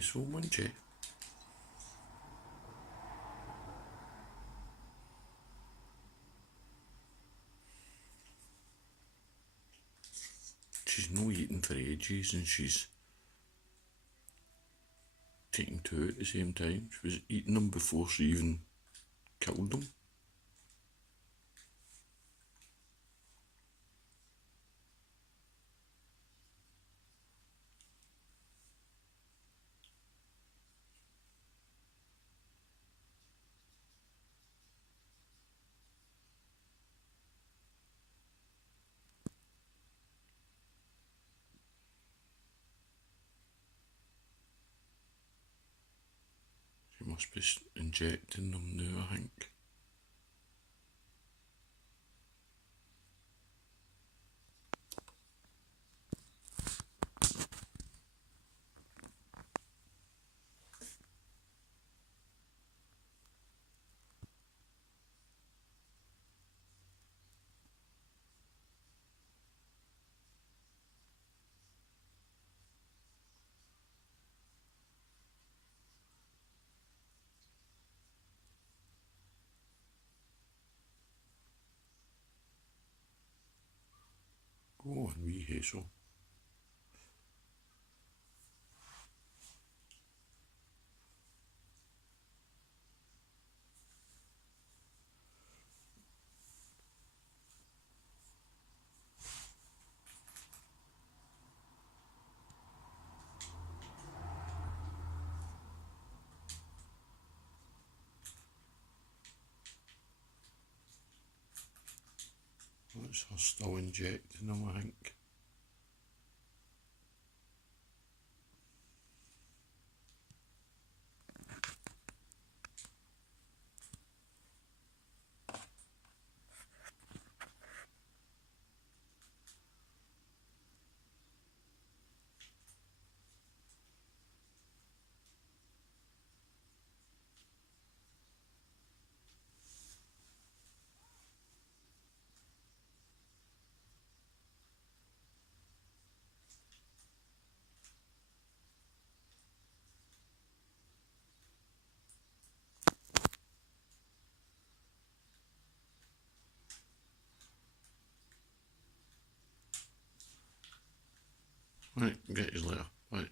so, wouldn't you? She's no eating for ages and she's taking two at the same time. She was eating them before she even killed them. She must be injecting them now, I think. Go on, wee Hazel. That's her still injecting them, I think. Right, get his later. Right.